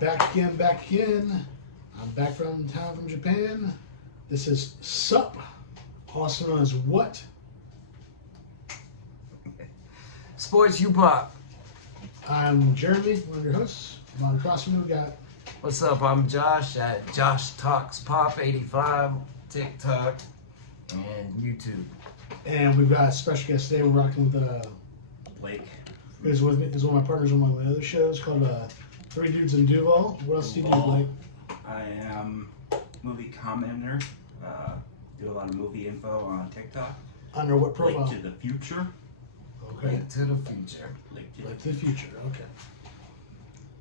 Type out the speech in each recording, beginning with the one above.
Back again. I'm back from town from Japan. This is SUP, also known as what? Sports U-Pop. I'm Jeremy, one of your hosts. On across from me, we got... What's up? I'm Josh at Josh Talks Pop 85, TikTok, and YouTube. And we've got a special guest today. We're rocking with Blake. Who's with me. This is one of my partners on one of my other shows called Three Dudes in Duval. What else do you do, Blake? I am movie commenter. Do a lot of movie info on TikTok. Under what profile? Link to the future. Okay. Link to the future. Link to Like the future. Okay.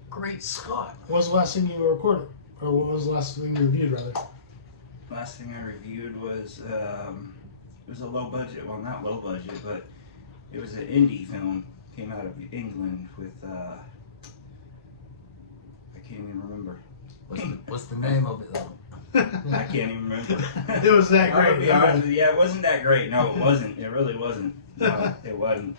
Great Scott. What was the last thing you recorded? Or what was the last thing you reviewed, rather? Last thing I reviewed was it was a low budget. Well, not low budget, but it was an indie film. Came out of England with I can't even remember. What's the name of it though? I can't even remember. It was that I'll great. be honest with you, yeah, it wasn't that great. No, it wasn't. It really wasn't. No, it wasn't.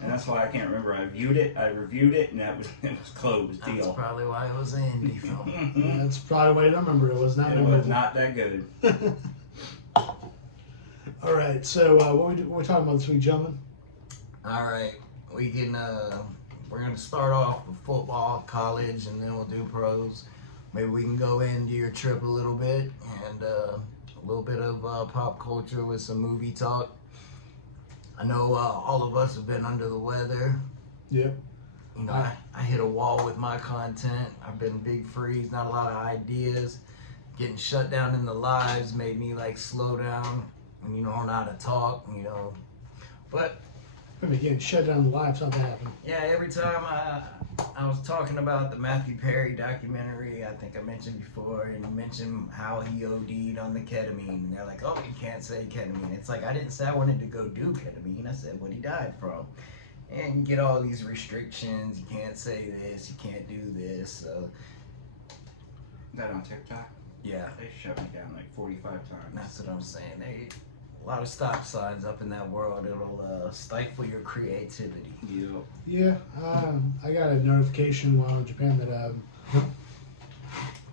And that's why I can't remember. I reviewed it, and it was closed. That's Deal. probably why it was an indie film. Yeah, that's probably why I don't remember. It was not It memorable. was not that good. All right, so what we talking about this week, gentlemen? All right, we're gonna start off with football, college, and then we'll do pros. Maybe we can go into your trip a little bit and a little bit of pop culture with some movie talk. I know all of us have been under the weather. Yep. You know, I hit a wall with my content. I've been big freeze, not a lot of ideas. Getting shut down in the lives made me like slow down and you know how to talk, you know. But I mean, getting shut down live, something happened. yeah, every time I was talking about the Matthew Perry documentary, I think I mentioned before, and you mentioned how he OD'd on the ketamine, and they're like, oh, you can't say ketamine. It's like, I didn't say I wanted to go do ketamine, I said what he died from. And you get all these restrictions, you can't say this, you can't do this, so. That on TikTok? Yeah, They shut me down like 45 times. that's what I'm saying. A lot of stop signs up in that world, it'll stifle your creativity. Yep. Yeah, I got a notification while in Japan that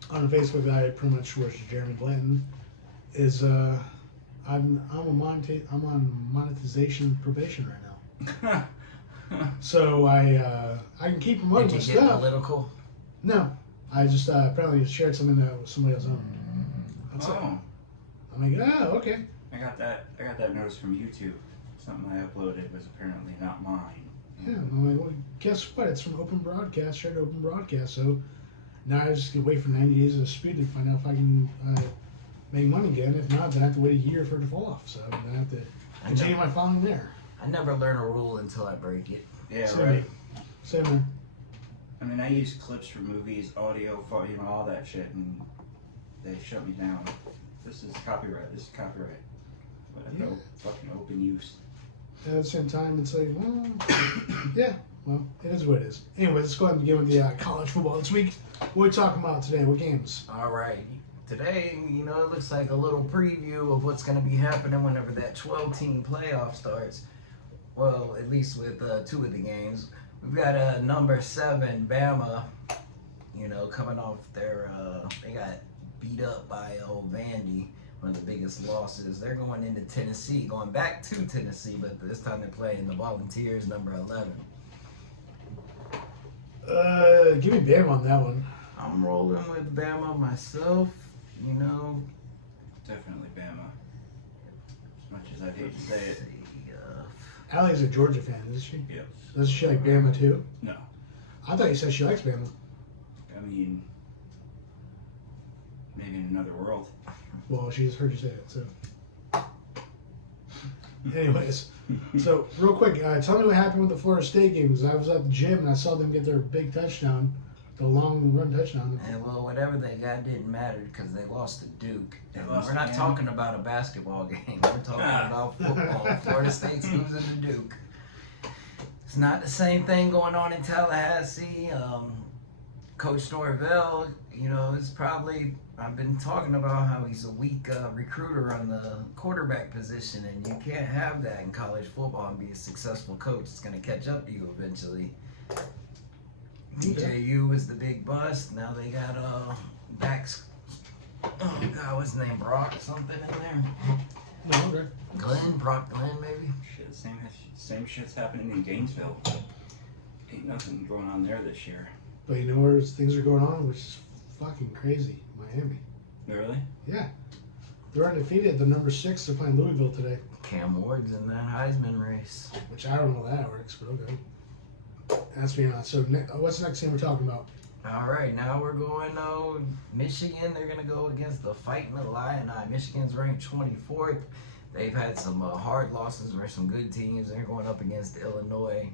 on Facebook that I pretty much was Jeremy Blanton is I'm on monetization probation right now. So I can keep promoting Did my you get stuff. political? No, I just apparently shared something that was somebody else owned. That's it. Oh, I'm like, oh, okay. I got that notice from YouTube. Something I uploaded was apparently not mine. Yeah, I'm like, well, guess what? It's from Open Broadcast, shared to Open Broadcast. So now I just can wait for 90 days of dispute to find out if I can make money again. If not, then I have to wait a year for it to fall off. So then I have to continue my following there. I never learn a rule until I break it. Yeah, Same right. here. Same here. I mean, I use clips from movies, audio, you know, all that shit, and they shut me down. This is copyright. But I know fucking open use. At the same time, it's like, well, yeah, well, it is what it is. Anyway, let's go ahead and begin with the college football this week. What are we talking about today? What games? All right. Today, you know, it looks like a little preview of what's going to be happening whenever that 12-team playoff starts. Well, at least with two of the games. We've got number 7, Bama, you know, coming off their, they got beat up by old Vandy, one of the biggest losses. They're going into Tennessee, going back to Tennessee, but this time they're playing the Volunteers, number 11. Give me Bam on that one. I'm rolling with Bama myself, you know. Definitely Bama. As much as I hate to say it. Allie's a Georgia fan, isn't she? Yep. Doesn't she like Bama too? No. I thought you said she likes Bama. I mean, maybe in another world. Well, she's heard you say it, so. Anyways, so real quick, tell me what happened with the Florida State game, because I was at the gym and I saw them get their big touchdown, the long run touchdown. And well, whatever they got didn't matter because they lost to Duke. And lost we're not again? talking about a basketball game. We're talking about football. Florida State's losing to Duke. It's not the same thing going on in Tallahassee. Coach Norvell, you know, is probably, I've been talking about how he's a weak recruiter on the quarterback position, and you can't have that in college football and be a successful coach. It's going to catch up to you eventually. DJU was the big bust. Now they got backs. Oh God, what's his name? Brock something in there. Oh, okay. Brock Glenn maybe. Shit, same shit's happening in Gainesville. Ain't nothing going on there this year. But you know where things are going on, which is fucking crazy. Miami. Really? Yeah. They're undefeated. They're number 6. They're playing Louisville today. Cam Ward's in that Heisman race. Which I don't know how that works, but okay. That's being honest. So what's the next game we're talking about? All right, now we're going Michigan. They're gonna go against the Fighting Illini. Michigan's ranked 24th. They've had some hard losses versus some good teams. They're going up against Illinois.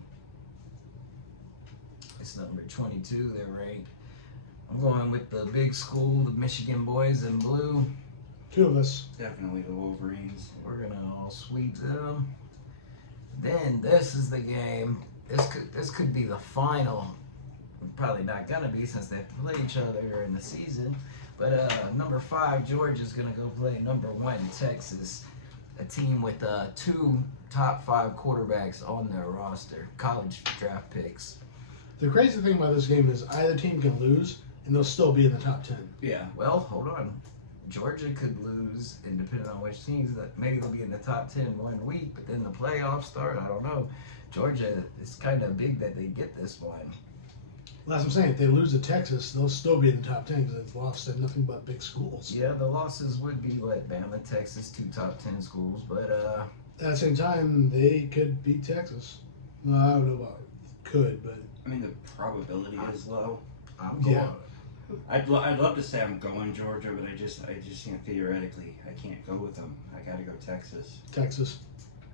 It's number 22. They're ranked. I'm going with the big school, the Michigan boys in blue. 2 of us. Definitely the Wolverines. We're gonna all sweep them. Then this is the game. This could be the final. Probably not gonna be since they have to play each other in the season. But number 5 Georgia's gonna go play number 1 Texas, a team with 2 top 5 quarterbacks on their roster, college draft picks. The crazy thing about this game is either team can lose and they'll still be in the top 10. Yeah. Well, hold on. Georgia could lose, and depending on which teams, that maybe they'll be in the top 10 one week, but then the playoffs start. I don't know. Georgia, it's kind of big that they get this one. Well, that's what I'm saying. If they lose to Texas, they'll still be in the top 10 because they've lost to nothing but big schools. Yeah, the losses would be what, Bama, Texas, 2 top 10 schools, but At the same time, they could beat Texas. Well, I don't know about could, but I mean, the probability is low. I'm going. Yeah. I'd love to say I'm going Georgia, but I just theoretically I can't go with them. I gotta go Texas. Texas.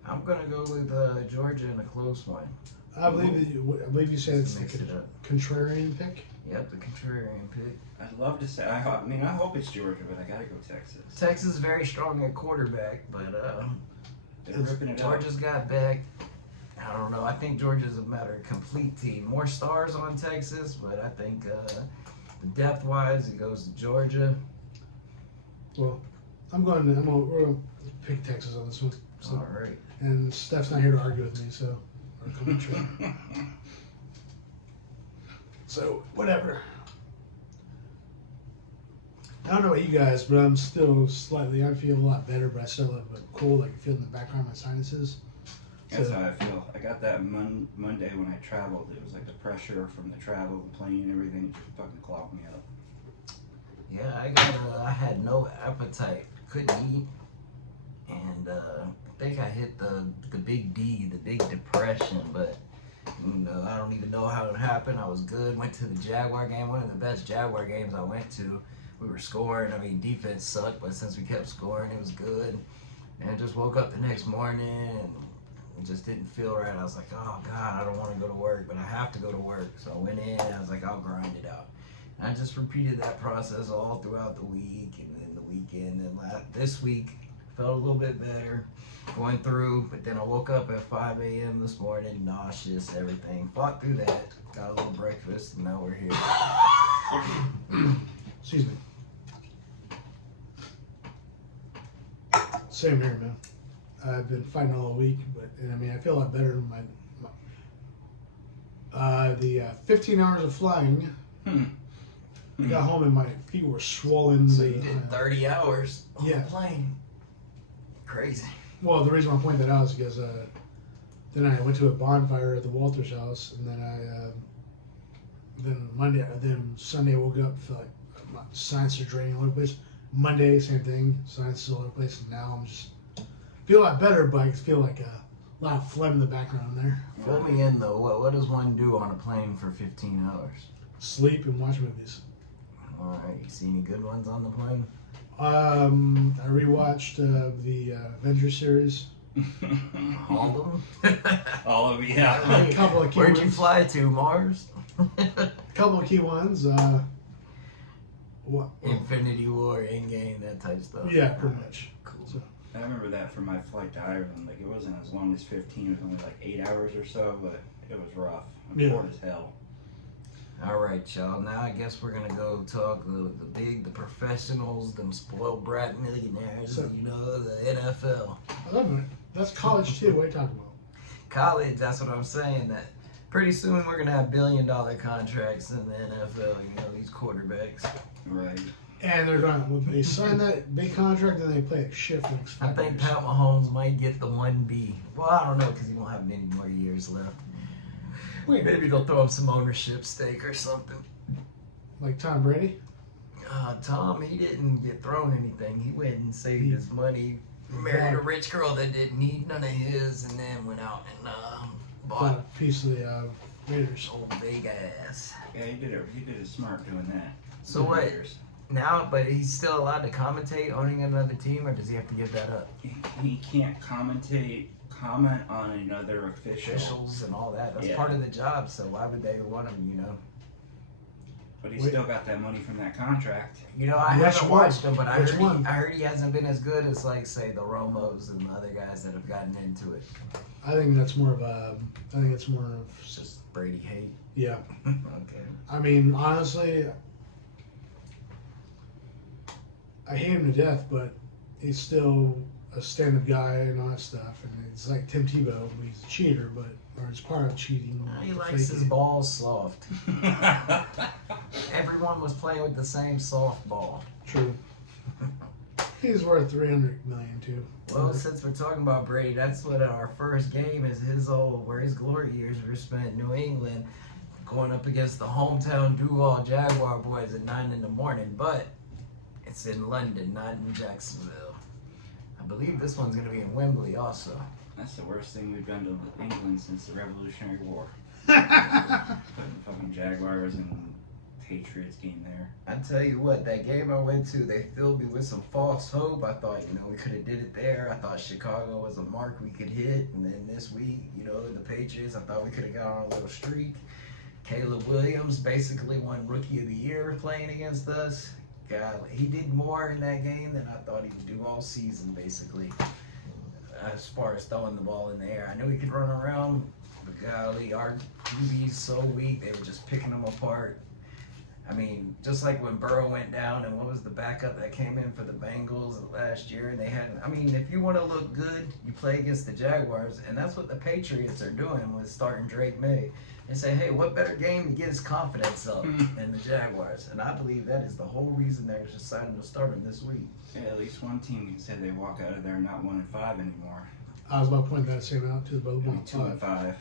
I'm gonna go with Georgia in a close one. I believe you said it's Just the mix it up. contrarian pick. Yep, the contrarian pick. I'd love to say I hope it's Georgia, but I gotta go Texas. Texas is very strong at quarterback, but They're ripping it up. Georgia's got back. I don't know. I think Georgia's a better complete team. More stars on Texas, but I think depth-wise, it goes to Georgia. Well, we're going to pick Texas on this one. So, All right. and Steph's not here to argue with me, so or commentary. So whatever. I don't know about you guys, but I'm still slightly. I feel a lot better, but I still have a cold. I can feel it in the background of my sinuses. That's how I feel. I got that Monday when I traveled. It was like the pressure from the travel, the plane, and everything just fucking clogged me up. Yeah, I had no appetite, couldn't eat, and I think I hit the big D, the big depression. But I don't even know how it happened. I was good. Went to the Jaguar game, one of the best Jaguar games I went to. We were scoring. I mean, defense sucked, but since we kept scoring, it was good. And I just woke up the next morning and it just didn't feel right. I was like, oh God, I don't want to go to work, but I have to go to work. So I went in and I was like, I'll grind it out. And I just repeated that process all throughout the week and then the weekend. And this week, felt a little bit better going through, but then I woke up at 5 a.m. this morning, nauseous, everything. Fought through that, got a little breakfast, and now we're here. Excuse me. Same here, man. I've been fighting all week, and I mean, I feel a lot better. The 15 hours of flying, I got home and my feet were swollen. So you did 30 hours on Yeah. the plane. Crazy. Well, the reason I point that out is because then I went to a bonfire at the Walters house, and then then Sunday I woke up, felt like my sinuses are draining all over the place. Monday, same thing, sinuses all over the place, and now I'm just feel a lot better, but I feel like a lot of phlegm in the background there. Fill me in though. What does one do on a plane for 15 hours? Sleep and watch movies. All right. You see any good ones on the plane? I rewatched the Avengers series. All of them? All of yeah. A couple of key Where'd ones. you fly to? Mars? Couple of key ones. What? Infinity War, Endgame, that type stuff. Yeah, pretty much. Cool. So, I remember that from my flight to Ireland. Like, it wasn't as long as 15. It was only like 8 hours or so, but it was rough. I'm Yeah. bored as hell. All right, y'all. Now I guess we're gonna go talk the professionals, them spoiled brat millionaires, So- the NFL. I love it. That's college too. What are you talking about? College, that's what I'm saying. Pretty soon we're gonna have billion-dollar contracts in the NFL. You know, these quarterbacks. Right. And they're going when they sign that big contract, then they play a shift next I 5 think years. Pat Mahomes might get the 1B. Well, I don't know because he won't have many more years left. Wait, Maybe they'll throw him some ownership stake or something. like Tom Brady? Tom, he didn't get thrown anything. He went and saved his money, married a rich girl that didn't need none of his, and then went out and Bought bought a piece of the Raiders. old big ass. Yeah, he did it smart doing that. So what? Now, but he's still allowed to commentate owning another team, or does he have to give that up? He can't comment on another official. Officials and all that. That's Yeah. part of the job, so why would they want him, you know? But he's still got that money from that contract. You know, I Which haven't one? watched him, but I Which heard, one? I heard he hasn't been as good as, like, say, the Romos and the other guys that have gotten into it. I think that's more of a. I think it's more of. It's just Brady hate. Yeah. Okay. I mean, honestly, I hate him to death, but he's still a stand-up guy and all that stuff. And it's like Tim Tebow. He's a cheater, but or he's part of cheating. He likes his balls soft. Everyone was playing with the same softball. True. He's worth $300 million too. Well, since we're talking about Brady, that's what our first game is. Where his glory years were spent in New England, going up against the hometown Duval Jaguar boys at 9 in the morning. But it's in London, not in Jacksonville. I believe this one's going to be in Wembley also. That's the worst thing we've done to England since the Revolutionary War. Putting fucking Jaguars and Patriots game there. I tell you what, that game I went to, they filled me with some false hope. I thought, we could have did it there. I thought Chicago was a mark we could hit. And then this week, the Patriots, I thought we could have got on a little streak. Caleb Williams basically won Rookie of the Year playing against us. God, he did more in that game than I thought he would do all season, basically, as far as throwing the ball in the air. I knew he could run around, but golly, our QB's so weak, they were just picking them apart. I mean, just like when Burrow went down, and what was the backup that came in for the Bengals last year, and they had, if you want to look good, you play against the Jaguars, and that's what the Patriots are doing with starting Drake May. They say, hey, what better game to get his confidence up than the Jaguars? And I believe that is the whole reason they're deciding to start him this week. Yeah, at least one team can say they walk out of there not 1-5 anymore. I was about to point that same out to both 2-5.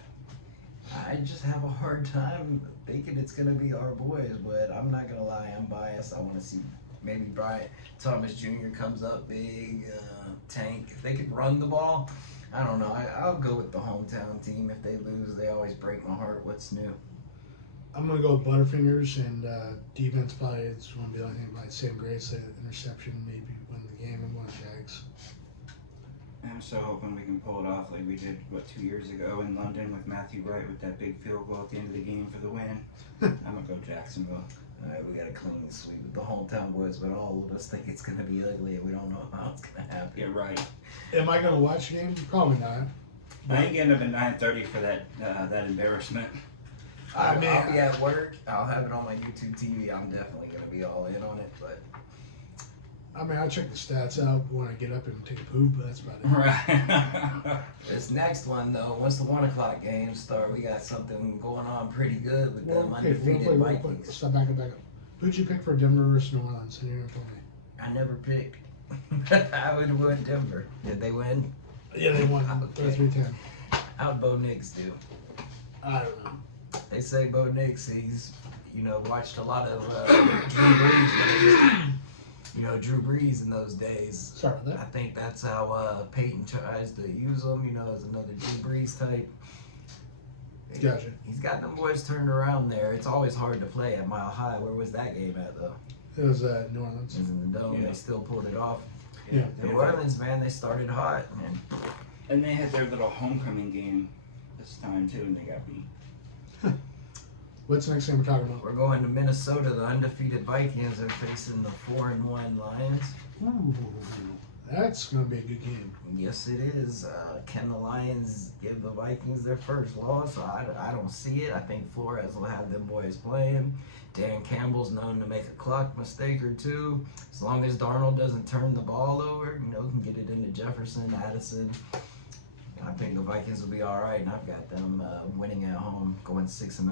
I just have a hard time thinking it's going to be our boys, but I'm not going to lie, I'm biased. I want to see maybe Bryant Thomas Jr. comes up big, Tank. If they could run the ball, I don't know. I'll go with the hometown team. If they lose, they always break my heart. What's new? I'm gonna go with Butterfingers, and defense probably is gonna be like the same grade, say interception, maybe win the game and win Jags. I'm so hoping we can pull it off like we did, 2 years ago in London with Matthew Wright with that big field goal at the end of the game for the win. I'm gonna go Jacksonville. All right, we got a clean sweep with the hometown boys, but all of us think it's going to be ugly, and we don't know how it's going to happen. Yeah, right. Am I gonna watch the game? Probably not. I ain't getting up at 9:30 for that embarrassment. I'll be at work. I'll have it on my YouTube TV. I'm definitely going to be all in on it, but I mean, I'll check the stats out when I get up and take a poop, but that's about it. Right. this next one, though, once the 1 o'clock games start, we got something going on pretty good with them undefeated real quick. Vikings. Stop back up. Who'd you pick for Denver versus New Orleans? And you're gonna tell me. I never picked. I would win Denver. Did they win? Yeah, they won. Okay. 3-10. How'd Bo Nix do? I don't know. They say Bo Nix, he's, watched a lot of Drew Brees, but Drew Brees in those days. Sorry about I that. think that's how Peyton tries to use him, as another Drew Brees type. Gotcha. He's got them boys turned around there. It's always hard to play at Mile High. Where was that game at, though? It was New Orleans. It was in the Dome. Yeah. They still pulled it off. Yeah. New Orleans, man, they started hot, man. And they had their little homecoming game this time too, and they got beat. What's the next game we're talking about? We're going to Minnesota. The undefeated Vikings are facing the 4-1 Lions. Ooh, that's gonna be a good game. Yes, it is. Can the Lions give the Vikings their first loss? I don't see it. I think Flores will have them boys playing. Dan Campbell's known to make a clock mistake or two. As long as Darnold doesn't turn the ball over, can get it into Jefferson, Addison. I think the Vikings will be all right, and I've got them winning at home, going 6-0.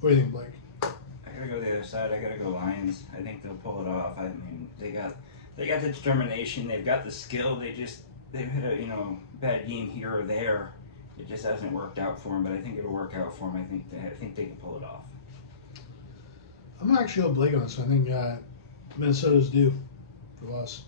What do you think, Blake? I gotta go the other side. I gotta go Lions. I think they'll pull it off. I mean, they got the determination. They've got the skill. They've hit a bad game here or there. It just hasn't worked out for them. But I think it'll work out for them. I think they can pull it off. I'm gonna actually go Blake on this one. I think Minnesota's due for us.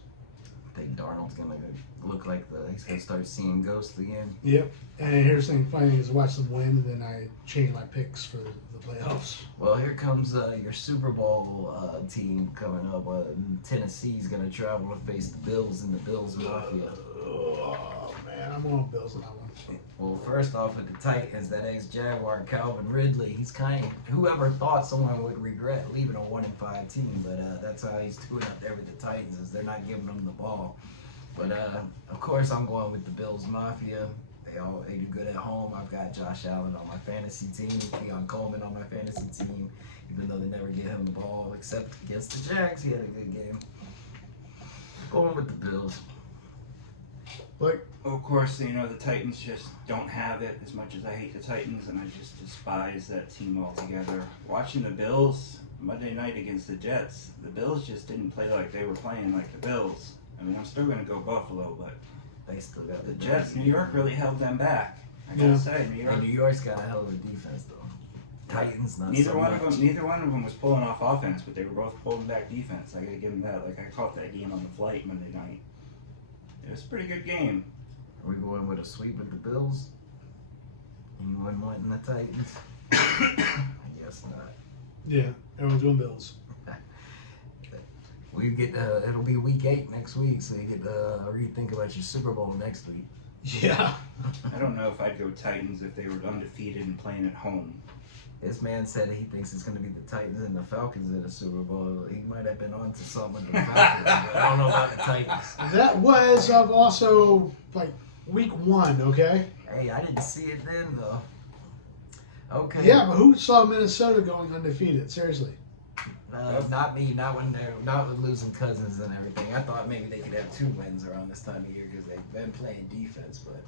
I think Darnold's gonna look like he's gonna start seeing ghosts again. Yep. And here's the thing, funny thing is I watched them win, and then I changed my picks for the playoffs. Well, here comes your Super Bowl team coming up. Tennessee's gonna travel to face the Bills and the Bills Mafia. Oh man, I'm on Bills on that one. Well, first off, with the Titans, that ex-Jaguar Calvin Ridley, he's whoever thought someone would regret leaving a 1-5 team, but that's how he's doing up there with the Titans, is they're not giving him the ball. But of course, I'm going with the Bills Mafia. They do good at home. I've got Josh Allen on my fantasy team, Keon Coleman on my fantasy team, even though they never get him the ball, except against the Jags, he had a good game. Going with the Bills. Blake? Well, of course, the Titans just don't have it. As much as I hate the Titans and I just despise that team altogether. Watching the Bills Monday night against the Jets, the Bills just didn't play like they were playing like the Bills. I mean, I'm still going to go Buffalo, but They still got the Jets, New York really held them back. I gotta say, New York. And New York's got a hell of a defense, though. Titans, not Neither so one much. of them. Neither one of them was pulling off offense, but they were both pulling back defense. I gotta give them that. Like I caught that game on the flight Monday night. It was a pretty good game. Are we going with a sweep with the Bills? Anyone wanting the Titans? I guess not. Yeah, everyone's going Bills. We get it'll be week 8 next week, so you get to rethink about your Super Bowl next week. Yeah. I don't know if I'd go Titans if they were undefeated and playing at home. This man said he thinks it's going to be the Titans and the Falcons in the Super Bowl. He might have been on to something with the Falcons, but I don't know about the Titans. That was also like week 1, okay? Hey, I didn't see it then, though. Okay. Yeah, but who saw Minnesota going undefeated? Seriously. Not me, not with losing Cousins and everything. I thought maybe they could have 2 wins around this time of year because they've been playing defense, but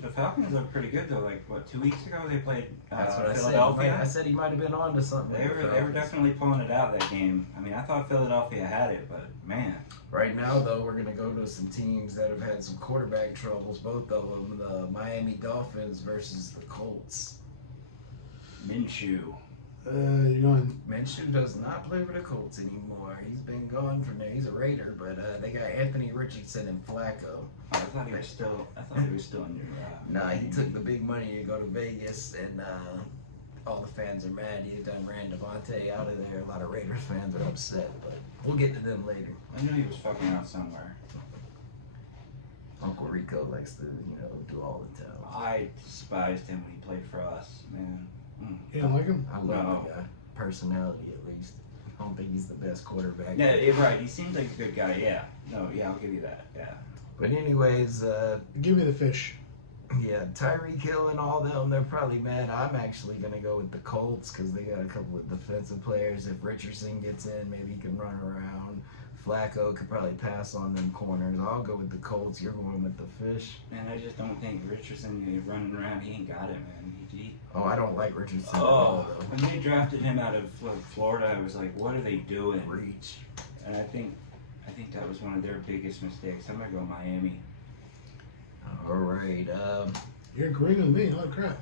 The Falcons look pretty good though. Like 2 weeks ago they played that's what Philadelphia. I said he might have been on to something. They were definitely pulling it out that game. I mean, I thought Philadelphia had it, but man. Right now, though, we're going to go to some teams that have had some quarterback troubles, both of them. The Miami Dolphins versus the Colts. Minshew. You're going. Minshew does not play for the Colts anymore. He's been gone from there. He's a Raider, but they got Anthony Richardson and Flacco. I thought he was still in your. Nah, he took the big money to go to Vegas, and all the fans are mad. He done ran Devontae out of there. A lot of Raiders fans are upset, but we'll get to them later. I knew he was fucking out somewhere. Uncle Rico likes to, do all the time. I despised him when he played for us, man. You don't like him? I love the guy. Personality, at least. I don't think he's the best quarterback. Yeah, you're right. He seems like a good guy. Yeah. No, yeah, I'll give you that. Yeah. But anyways, Give me the fish. yeah, Tyreek Hill and all them, they're probably mad. I'm actually going to go with the Colts because they got a couple of defensive players. If Richardson gets in, maybe he can run around. Flacco could probably pass on them corners. I'll go with the Colts. You're going with the fish. Man, I just don't think Richardson running around. He ain't got it, man. Oh, I don't like Richardson at all, though. When they drafted him out of Florida, I was like, what are they doing? Reach. And I think that was one of their biggest mistakes. I'm gonna go Miami. All right. You're agreeing with me. Holy crap.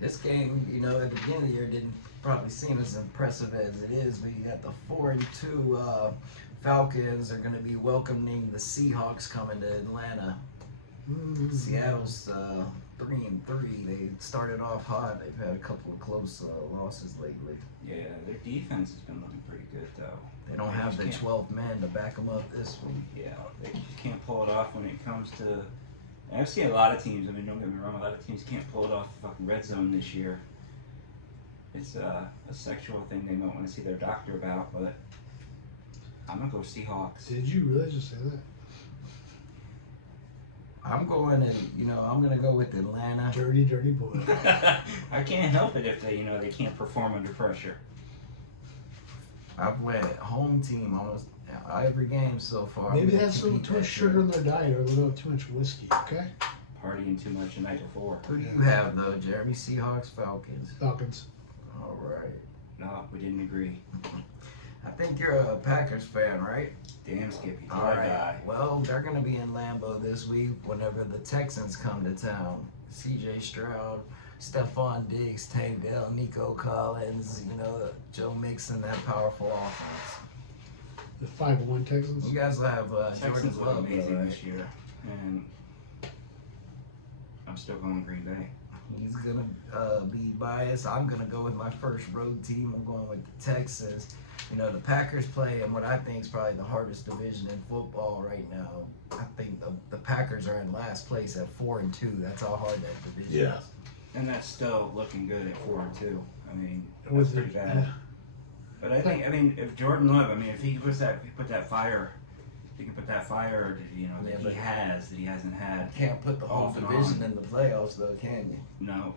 This game, at the beginning of the year didn't probably seem as impressive as it is, but you got the 4-2 Falcons are going to be welcoming the Seahawks coming to Atlanta. Seattle's 3-3. They started off hot. They've had a couple of close losses lately. Yeah, their defense has been looking pretty good though. They don't have the 12th man to back them up this week. Yeah, they just can't pull it off when it comes to. And I've seen a lot of teams. I mean, don't get me wrong. A lot of teams can't pull it off the fucking red zone this year. It's a sexual thing they might want to see their doctor about, but I'm gonna go Seahawks. Did you really just say that? I'm going to go with Atlanta. Dirty, dirty boy. I can't help it if they can't perform under pressure. I've went home team almost every game so far. Maybe they We had some beat too that much sugar year. in their diet or a little too much whiskey. Okay, Partying too much the night before. Who do you have though, Jeremy? Seahawks, Falcons. Falcons. All right. No, we didn't agree. I think you're a Packers fan, right? Damn, Skippy. All right. Well, they're going to be in Lambeau this week whenever the Texans come to town. C.J. Stroud, Stephon Diggs, Tank Dell, Nico Collins, Joe Mixon, that powerful offense. The 5-1 Texans. You guys will have Jordan Texans look Love, amazing right? this year, and I'm still going Green Bay. He's going to be biased. I'm going to go with my first road team. I'm going with the Texans. The Packers play in what I think is probably the hardest division in football right now. I think the Packers are in last place at 4-2. That's how hard that division is. And that's still looking good at 4-2. I mean, that's Was pretty it? bad. But I think, if Jordan Love, if he put that fire, he can put that fire, that but he hasn't had. Can't put the whole Off and division on. in the playoffs, though, can you? No.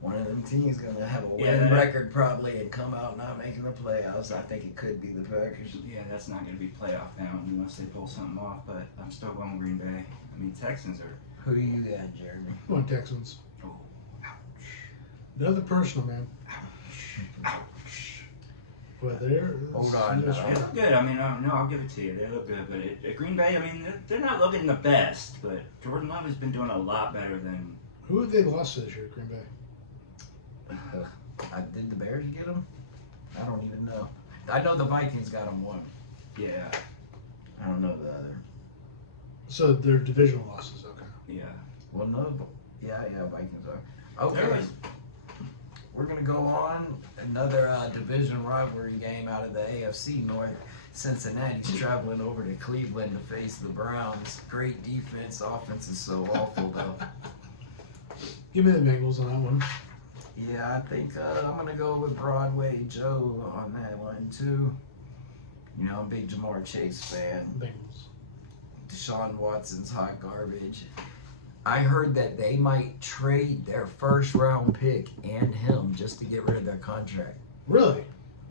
One of them teams going to have a win Yeah, record probably and come out not making the playoffs. I think it could be the Packers. Yeah, that's not going to be playoff bound unless they pull something off. But I'm still going Green Bay. Texans are. Who do you got, Jeremy? Come on, Texans. Oh, Nothing personal, man. But they're. Hold on, They look good. I'll give it to you. They look good. But Green Bay, they're not looking the best. But Jordan Love has been doing a lot better than. Who have they lost this year, Green Bay? Did the Bears get him? I don't even know. I know the Vikings got him one. Yeah. I don't know the other. So they're divisional losses. Okay. Yeah. Well, no. Yeah, Vikings are. Okay. There was- We're going to go on. Another division rivalry game out of the AFC North. Cincinnati's traveling over to Cleveland to face the Browns. Great defense. Offense is so awful, though. Give me the Bengals on that one. Yeah, I think I'm going to go with Broadway Joe on that one, too. I'm a big Jamar Chase fan. Bengals. Deshaun Watson's hot garbage. I heard that they might trade their first round pick and him just to get rid of their contract. Really?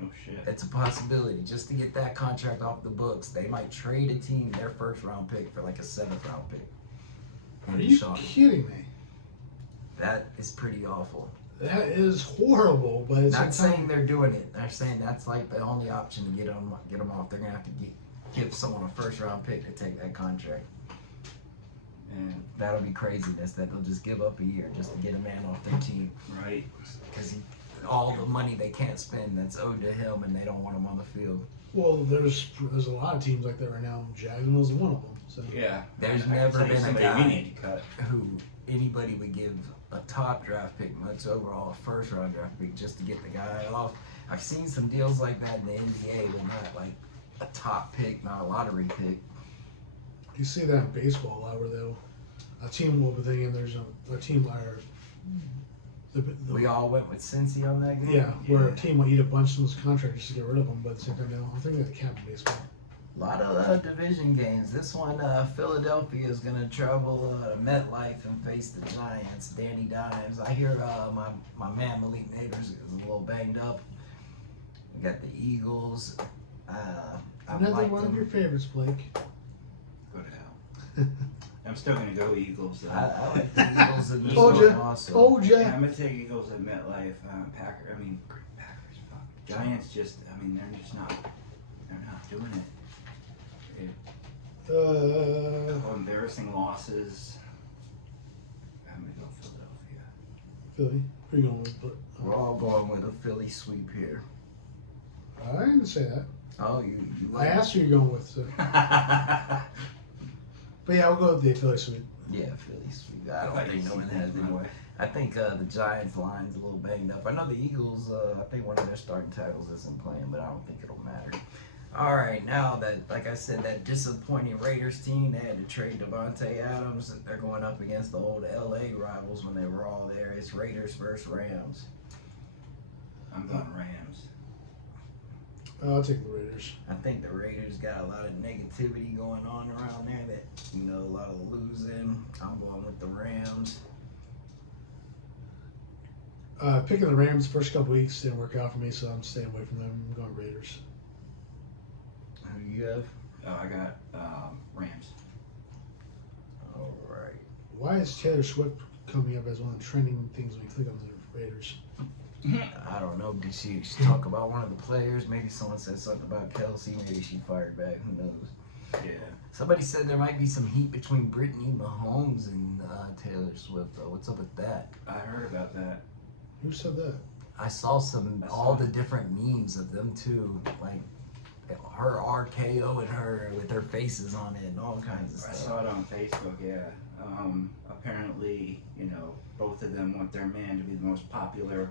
Oh shit. It's a possibility. Just to get that contract off the books, they might trade a team their first round pick for like a 7th round pick. Are you kidding me? That is pretty awful. That is horrible, but it's Not saying they're doing it. They're saying that's like the only option to get them off. They're gonna have to give someone a first round pick to take that contract. And That'll be craziness that they'll just give up a year just to get a man off their team. right. Because all the money they can't spend that's owed to him and they don't want him on the field. Well, there's a lot of teams like that right now. Jacksonville's one of them. So Yeah. There's I can never tell you been a somebody guy we need to cut. who anybody would give a top draft pick, much overall a first round draft pick, just to get the guy off. I've seen some deals like that in the NBA, but not like a top pick, not a lottery pick. you see that in baseball a lot, where a team will be thinking there's a team where We all went with Cincy on that game. where a team will eat a bunch of someone's contract just to get rid of them, but at the same time, no, I'm thinking of the cap in baseball. A lot of division games. This one, Philadelphia is going to travel to MetLife and face the Giants. Danny Dimes. I hear my man Malik Neighbors is a little banged up. We got the Eagles. Another one of your favorites, Blake. Go to hell. I'm still gonna go Eagles though. I like the Eagles in this Told one ya. also. Told Yeah, ya. I'm gonna take Eagles at MetLife. Packers. Fuck. Giants just. They're just not. They're not doing it. Couple embarrassing losses. I'm gonna go Philadelphia. Philly. Who are you going with? We're all going with a Philly sweep here. I didn't say that. Oh, you I like asked who you're going with. So. But yeah, we'll go with the Philly sweep. Yeah, Philly sweep. I don't think no one has anyway. I think the Giants line's a little banged up. I know the Eagles, I think one of their starting tackles isn't playing, but I don't think it'll matter. All right, now that, like I said, that disappointing Raiders team, they had to trade Devontae Adams. They're going up against the old LA rivals when they were all there. It's Raiders versus Rams. I'm going Rams. I'll take the Raiders. I think the Raiders got a lot of negativity going on around there that, a lot of losing. I'm going with the Rams. Picking the Rams first couple weeks didn't work out for me, so I'm staying away from them. I'm going Raiders. Who do you have? Oh, I got Rams. All right. Why is Taylor Swift coming up as one of the trending things when you click on the Raiders? I don't know. Did she talk about one of the players? Maybe someone said something about Kelsey. Maybe she fired back. Who knows? Yeah. Somebody said there might be some heat between Brittany Mahomes and Taylor Swift, though. What's up with that? I heard about that. Who said that? I saw all the different memes of them two, like her RKO and her with their faces on it and all kinds of I stuff. saw it on Facebook, yeah. Apparently, both of them want their man to be the most popular.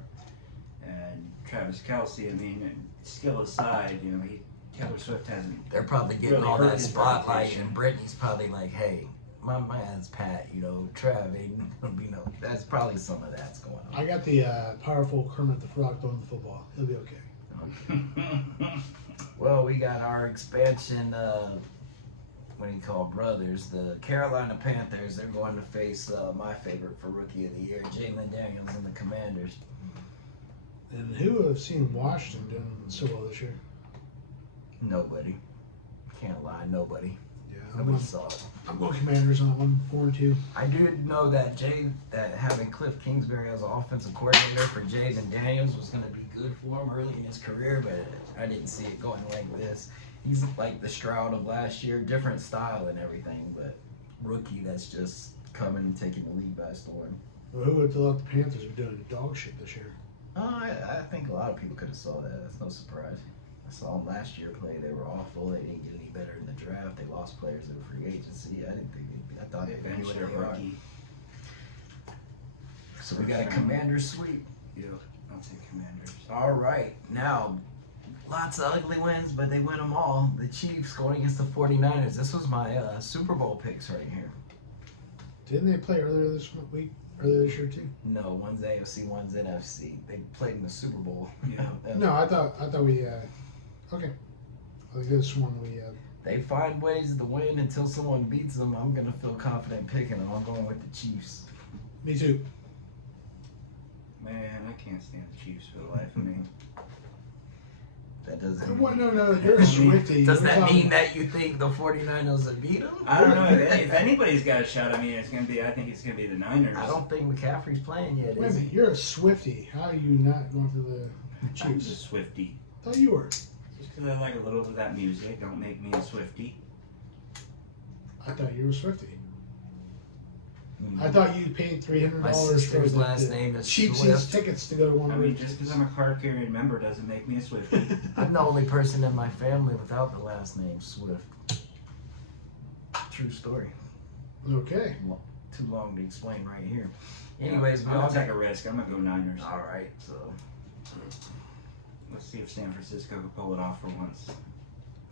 And Travis Kelce, I mean, skill aside, Taylor Swift hasn't. They're probably getting really all hurt that his spotlight, reputation. and Brittany's probably like, "Hey, my man's Pat, Trav ain't, that's probably some of that's going on." I got the powerful Kermit the Frog throwing the football. He'll be okay. Well, we got our expansion. What do you call brothers? The Carolina Panthers. They're going to face my favorite for Rookie of the Year, Jalen Daniels, and the Commanders. And who would have seen Washington doing so well this year? Nobody. Can't lie, nobody. Yeah, Nobody saw it. I'm going Commanders on that one, 4-2. I did know that having Cliff Kingsbury as an offensive coordinator for Jaden Daniels was going to be good for him early in his career, but I didn't see it going like this. He's like the Stroud of last year, different style and everything, but rookie that's just coming and taking the lead by storm. Well, who would have thought the Panthers would be doing dog shit this year? I think a lot of people could have saw that. That's no surprise. I saw them last year play. They were awful. They didn't get any better in the draft. They lost players in free agency. I thought They they'd be benched what their they are. rookie. So we got a Commander sweep. Yep, I'll take Commanders. All right. Now, lots of ugly wins, but they win them all. The Chiefs going against the 49ers. This was my Super Bowl picks right here. Didn't they play earlier this year too? No, one's AFC, one's NFC. They played in the Super Bowl. Yeah. No, I thought we okay. I think this one we They find ways to win until someone beats them. I'm going to feel confident picking them. I'm going with the Chiefs. me too. Man, I can't stand the Chiefs for the life of me. That doesn't What? No, you're a Swiftie. Does We're that talking- mean that you think the 49ers would beat them? I don't know. If anybody's got a shot, I think it's gonna be the Niners. I don't think McCaffrey's playing yet, Wait a is minute, he? you're a Swiftie. How are you not going for the I'm Chiefs? just a Swiftie. Thought you were. Just because I like a little bit of that music, don't make me a Swiftie. I thought you were a Swiftie. Mm. I thought you paid $300 My for sister's the last name is cheapsiest Swift. tickets to go to one I of mean, the just because I'm a card-carrying member doesn't make me a Swiftie. I'm the only person in my family without the last name Swift. True story. Okay. Too long to explain right here. Anyways, we I'm all gonna take a risk. I'm gonna go Niners. All right, so Let's see if San Francisco can pull it off for once.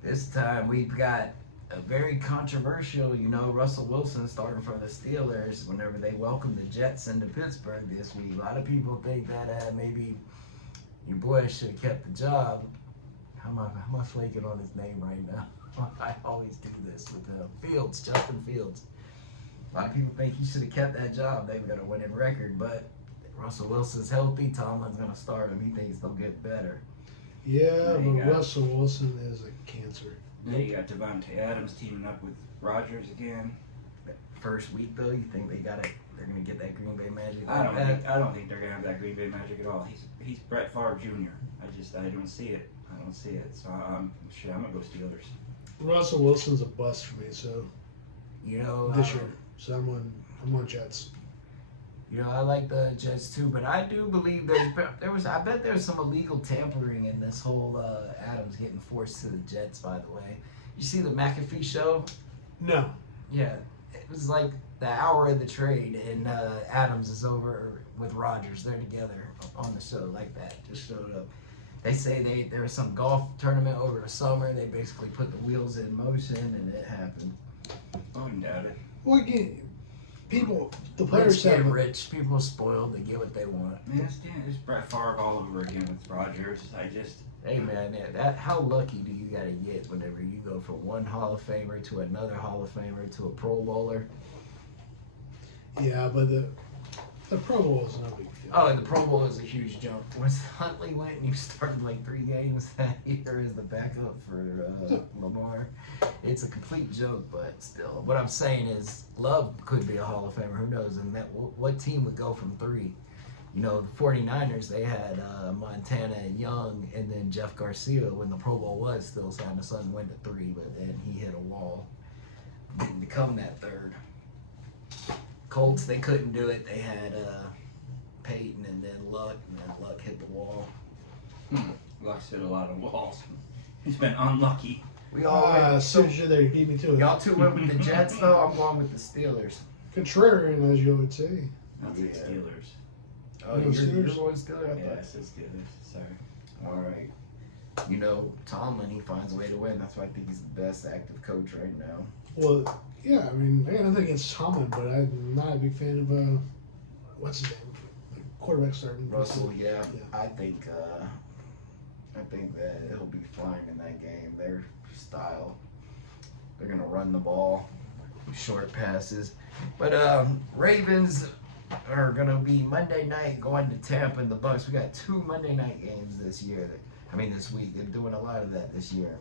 this time we've got a very controversial, Russell Wilson starting for the Steelers whenever they welcome the Jets into Pittsburgh this week. A lot of people think that maybe your boy should have kept the job. How am I flaking on his name right now? I always do this with Justin Fields. A lot of people think he should have kept that job. They've got a winning record, but Russell Wilson's healthy. Tomlin's going to start him. He thinks they'll get better. Yeah, There but you go. Russell Wilson is a cancer. Yeah, you got Devontae Adams teaming up with Rodgers again. First week though, you think they're going to get that Green Bay magic? I don't think they're gonna have that Green Bay magic at all. He's Brett Favre Jr. I don't see it. So I'm gonna go Steelers. Russell Wilson's a bust for me, so this year. So I'm on Jets. I like the Jets too, but I do believe I bet there's some illegal tampering in this whole Adams getting forced to the Jets. By the way, you see the McAfee show? No. Yeah, it was like the hour of the trade, and Adams is over with Rodgers. They're together on the show like that. Just showed up. They say there was some golf tournament over the summer. They basically put the wheels in motion, and it happened. I wouldn't doubt it. Well, again, the Players players get have rich. People are spoiled. They get what they want. Man, it's Brett Favre all over again with Rodgers. Hey man, how lucky do you gotta get whenever you go from one Hall of Famer to another Hall of Famer to a Pro Bowler? Yeah, but The Pro Bowl is no big deal. Oh, and the Pro Bowl is a huge jump. When Huntley went and you started like 3 games that year as the backup for Lamar, it's a complete joke. But still, what I'm saying is, Love could be a Hall of Famer. Who knows? And that what team would go from 3? You know, the 49ers, they had Montana and Young, and then Jeff Garcia, when the Pro Bowl was, still signed his son, went to 3, but then he hit a wall. Didn't become that 3rd. Colts, they couldn't do it. They had Peyton and then Luck, and then Luck hit the wall. Luck's hit a lot of walls. He's been unlucky. We all As soon as you're there, you beat me to it. y'all two went with the Jets, though. I'm going with the Steelers. Contrarian, as you would say. I'll take Steelers. Oh, You you're Steelers? going Steelers? I Yeah, thought- it says Steelers. Sorry. All right. You know, Tomlin, he finds a way to win. That's why I think he's the best active coach right now. Well, yeah, I mean, I got nothing against Tomlin, but I'm not a big fan of, what's his name? The quarterback starting. Russell, yeah. Yeah. I think that he'll be fine in that game. Their style, they're gonna run the ball, short passes. But Ravens are gonna be Monday night going to Tampa and the Bucks. We got 2 Monday night games this year. This week. They're doing a lot of that this year.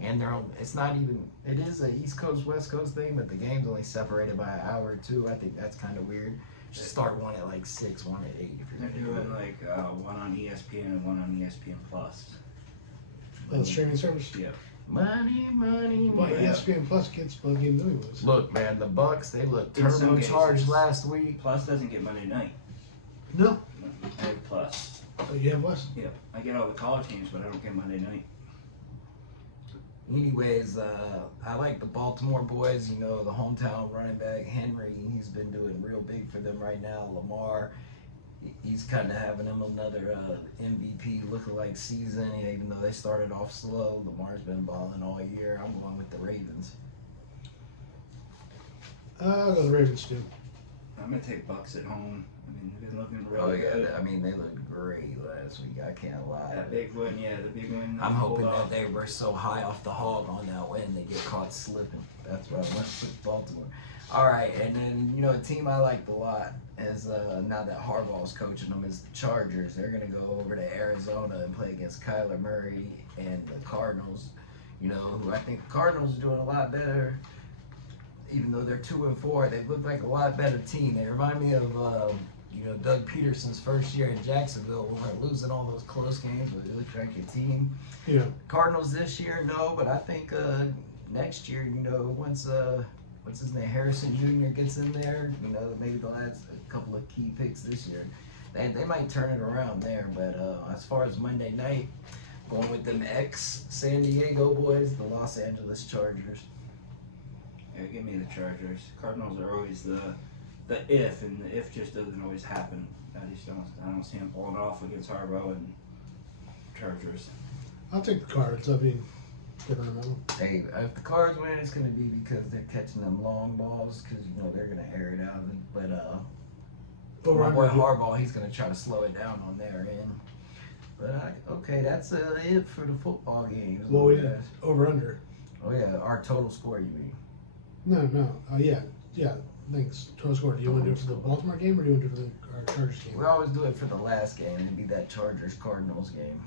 And they're on, it's not even, it is a East Coast, West Coast thing, but the game's only separated by an hour or 2. I think that's kind of weird. Just start one at like 6, one at 8 if you're They're gonna do doing it. like one on ESPN and one on ESPN Plus. The streaming service. Yeah. Money, money, But money. ESPN Plus gets both games anyways. Look, man, the Bucks, they looked In some turbocharged cases. last week. Plus doesn't get Monday night. No, I have Plus. so you have less. Yep. I get all the college games, but I don't get Monday night. Anyways, I like the Baltimore boys. You know, the hometown running back, Henry, he's been doing real big for them right now. Lamar, he's kind of having them another MVP lookalike season, even though they started off slow. Lamar's been balling all year. I'm going with the Ravens. I'll go the Ravens too. I'm gonna take Bucks at home. I mean, they've been looking Oh, really yeah, good. I mean, they looked great last week. I can't lie. That big win, yeah, the big win. I'm hoping pulled that off. they were so high off the hog on that win they get caught slipping. That's why I went with Baltimore. All right, and then you know a team I liked a lot is now that Harbaugh's coaching them is the Chargers. They're gonna go over to Arizona and play against Kyler Murray and the Cardinals. You know, who I think the Cardinals are doing a lot better. Even though they're 2-4, they look like a lot better team. They remind me of Doug Peterson's first year in Jacksonville when we're losing all those close games, but it looks like your team. Yeah. Cardinals this year, no, but I think next year, you know, once what's his name, Harrison Jr. gets in there, you know, maybe they'll add a couple of key picks this year. They might turn it around there, but as far as Monday night, going with them ex-San Diego boys, the Los Angeles Chargers. Yeah, give me the Chargers. Cardinals are always the if, and the if just doesn't always happen. I don't see them pulling off against Harbaugh and Chargers. I'll take the Cards. I mean, get on them. Hey, if the Cards win, it's going to be because they're catching them long balls, because, you know, they're going to air it out. But my boy Harbaugh, he's going to try to slow it down on their end. But, okay, that's it for the football games. Well, we did over under. Oh, yeah, our total score, you mean? No. Yeah. Thanks. Total score. Do you want to do it for the Baltimore game or do you want to do it for our Chargers game? We always do it for the last game. It'd be that Chargers-Cardinals game,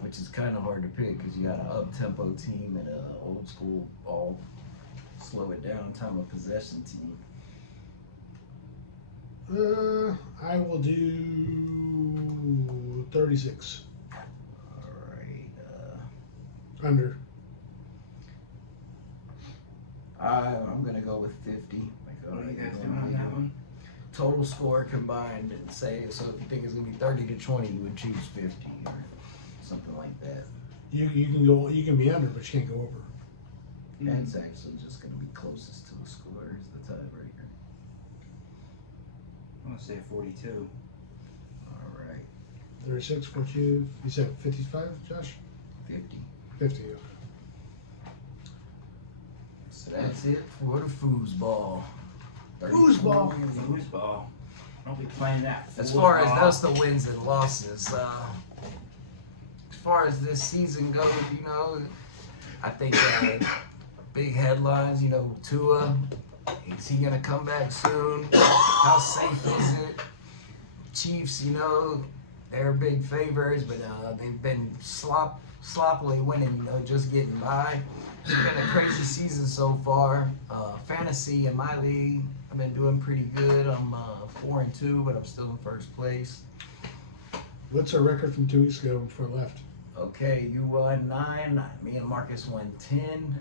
which is kind of hard to pick because you got an up-tempo team and an old-school, all slow it down, time of possession team. I will do 36. All right. Under. I'm going to go with 50. What are you guys doing on that one? Total score combined, and say, so if you think it's going to be 30-20, you would choose 50 or something like that. You can be under, but you can't go over. That's actually just going to be closest to the score is the tiebreaker. I'm gonna say 42. All right. 36, 42. You said 55, Josh? 50. 50. Okay. So that's it for the foosball. Foosball. Foosball. Don't be playing that. As far as foosball. that's the wins and losses. As far as this season goes, you know, I think big headlines. You know, Tua Is he gonna come back soon? How safe is it? Chiefs, they're big favorites, but they've been sloppily winning, just getting by. It's been a crazy season so far. Fantasy in my league, I've been doing pretty good. I'm 4-2, but I'm still in first place. What's our record from 2 weeks ago before I left? Okay, you won 9. Me and Marcus won 10.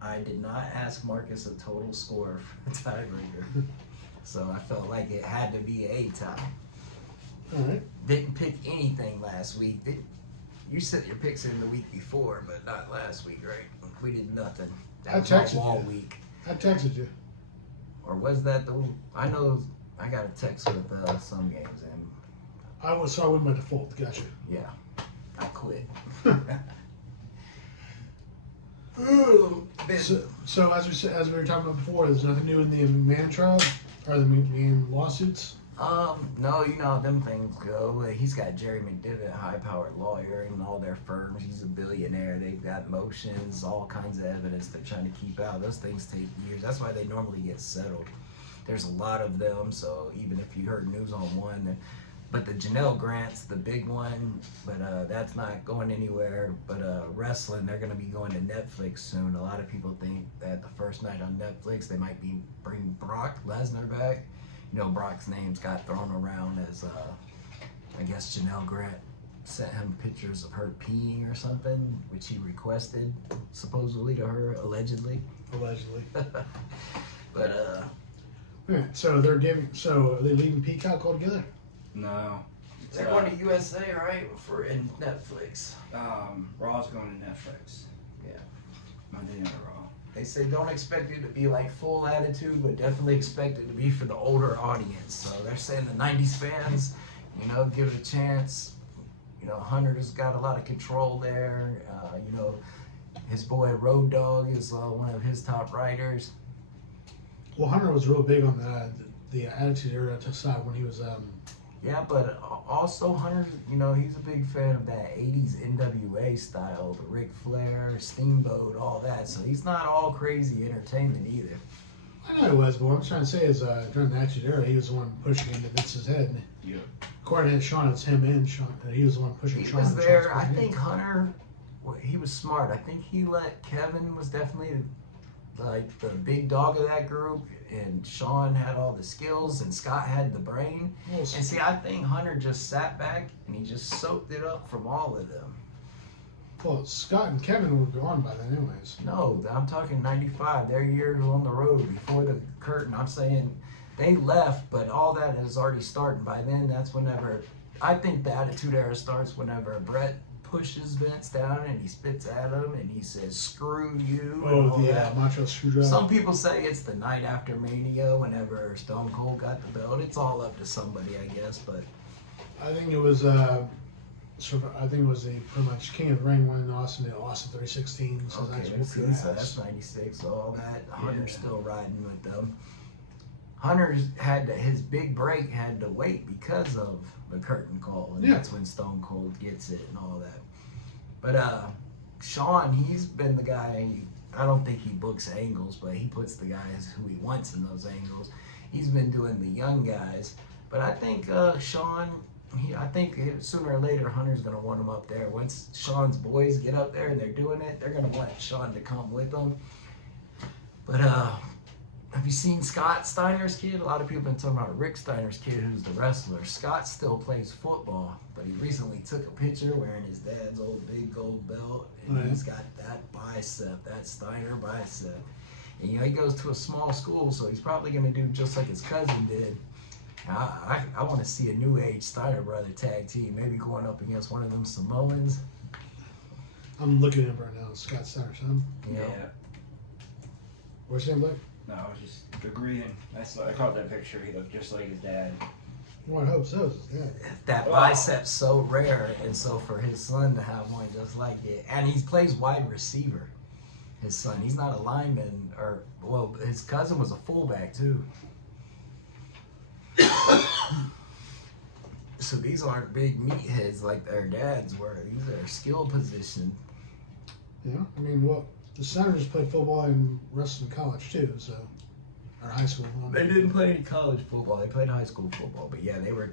I did not ask Marcus a total score for the tiebreaker, so I felt like it had to be a tie. All right. Didn't pick anything last week. You sent your picks in the week before, but not last week, right? We did nothing. That I was my texted wall you. week. I texted you. Or was that the? I know I got a text with some games, and I went by default. Gotcha. yeah, I quit. So as we were talking about before, there's nothing new in the man trial or the man lawsuits. No, how them things go. He's got Jerry McDivitt, high-powered lawyer, and all their firms. He's a billionaire. They've got motions, all kinds of evidence they're trying to keep out. Those things take years. That's why they normally get settled. There's a lot of them, so even if you heard news on one, but the Janelle Grant's the big one, but that's not going anywhere. But wrestling, they're going to be going to Netflix soon. A lot of people think that the first night on Netflix, they might be bringing Brock Lesnar back. Brock's name's got thrown around as, I guess Janelle Grant sent him pictures of her peeing or something, which he requested, supposedly to her, allegedly. Allegedly. But, Yeah, so are they leaving Peacock altogether? No. they're going to USA, right? In Netflix. Raw's going to Netflix. Yeah. Monday Night Raw. They say don't expect it to be like full attitude, but definitely expect it to be for the older audience. So they're saying the 90s fans, give it a chance. Hunter's got a lot of control there. His boy Road Dogg is one of his top writers. Well, Hunter was real big on the Attitude Era side when he was. Yeah, but also Hunter, he's a big fan of that 80s NWA style, the Ric Flair, Steamboat, all that. So he's not all crazy entertainment either. I know he was, but what I'm trying to say is during the Attitude Era, he was the one pushing into Vince's head. Yeah. According to Sean, it's him and Sean. He was the one pushing He Sean. was and there. Sean's I pushing think him. Hunter, he was smart. I think he let Kevin was definitely like the big dog of that group, and Sean had all the skills, and Scott had the brain. Well, And see, I think Hunter just sat back and he just soaked it up from all of them. Well, Scott and Kevin were gone by then, anyways. No, I'm talking 95. Their years on the road before the curtain. I'm saying they left, but all that is already starting. By then, that's whenever, I think the Attitude Era starts whenever Brett pushes Vince down and he spits at him and he says, screw you. And Oh, all the that. Macho Screwdriver. Some people say it's the night after Mania whenever Stone Cold got the belt. It's all up to somebody, I guess, but I think it was pretty much King of the Ring won in Austin at Austin 316. So okay, that's let's see, whooping so ass. that's 96, so all that. Hunter's still riding with them. Hunter's his big break had to wait because of the curtain call, and that's when Stone Cold gets it and all that. But Sean, he's been the guy. I don't think he books angles, but he puts the guys who he wants in those angles. He's been doing the young guys, but I think Sean. I think sooner or later Hunter's gonna want him up there. Once Sean's boys get up there and they're doing it, they're gonna want Sean to come with them. But have you seen Scott Steiner's kid? A lot of people have been talking about Rick Steiner's kid, who's the wrestler. Scott still plays football, but he recently took a picture wearing his dad's old big gold belt, and he's got that bicep, that Steiner bicep. And he goes to a small school, so he's probably gonna do just like his cousin did. I want to see a new age Steiner brother tag team, maybe going up against one of them Samoans. I'm looking at him right now. Scott Steiner, son. You know? Yeah. What's your name, Blake? No, I was just agreeing. I caught that picture. He looked just like his dad. Well, I hope so. Yeah. That bicep's so rare, and so for his son to have one just like it, and he plays wide receiver. His son, he's not a lineman, his cousin was a fullback too. So these aren't big meatheads like their dads were. These are skill position. Yeah. I mean, well, the Senators played football and wrestling in college too, so. or high school. They didn't play any college football. They played high school football. But yeah, they were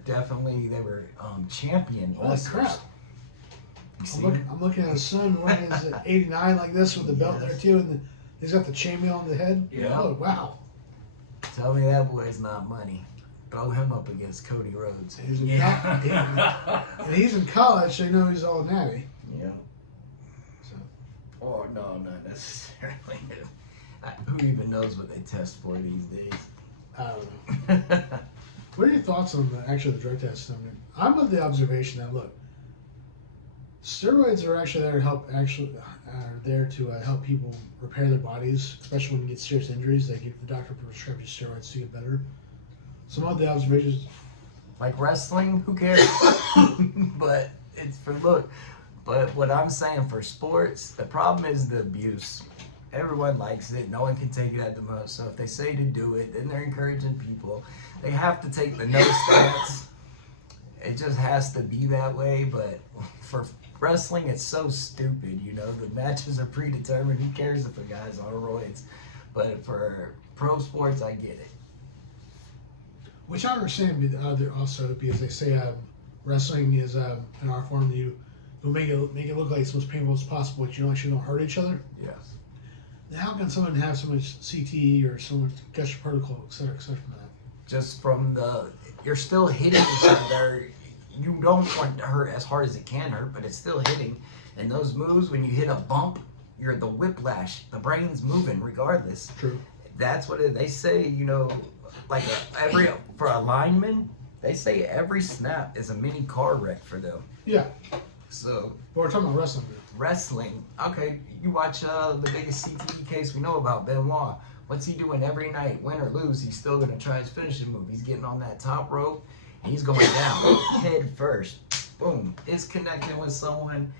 champion. Holy crap! You see I'm looking at his son wearing his 89 like this with the belt there too, and he's got the chainmail on the head. Yeah. Oh wow! Tell me that boy's not money. Throw him up against Cody Rhodes. He's in Yeah. and he's in college, so you know he's all natty. Yeah. So. Or no, not necessarily. Who even knows what they test for these days? I don't know. What are your thoughts on the drug test? I mean, I'm of the observation that look, steroids are actually there to help. Are there to help people repair their bodies, especially when you get serious injuries. They give the doctor prescribes you steroids to get better. Some of the observations, Like wrestling, who cares? But it's for look. But what I'm saying for sports, the problem is the abuse. Everyone likes it. No one can take it at the most. So if they say to do it, then they're encouraging people. They have to take the no stance. It just has to be that way. But for wrestling, it's so stupid. You know, the matches are predetermined. Who cares if a guy's on roids? But for pro sports, I get it. which I understand, there also because they say wrestling is an art form that you make it look like it's the most painful as possible, but you actually don't hurt each other. Yes. Now, how can someone have so much CTE or so much concussion protocol, et cetera from that? Just from you're still hitting each other. You don't want to hurt as hard as it can hurt, but it's still hitting. And those moves, when you hit a bump, you're the whiplash. The brain's moving regardless. True. That's what they say. You know, like for a lineman, they say every snap is a mini car wreck for them. Yeah. So. But we're talking about wrestling. Wrestling. Okay, you watch the biggest CTE case we know about, Benoit. What's he doing every night? Win or lose, he's still going to try his finishing move. He's getting on that top rope, and he's going down head first. Boom. It's connecting with someone.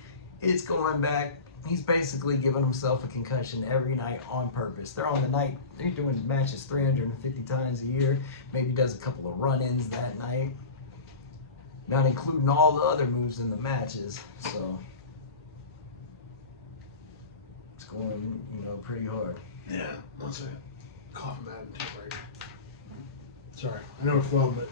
It's going back. He's basically giving himself a concussion every night on purpose. They're on the night. They're doing matches 350 times a year. Maybe does a couple of run-ins that night. Not including all the other moves in the matches. So it's going, pretty hard. Yeah. One second. Coughing bad and break. Sorry. I know we're flowing, but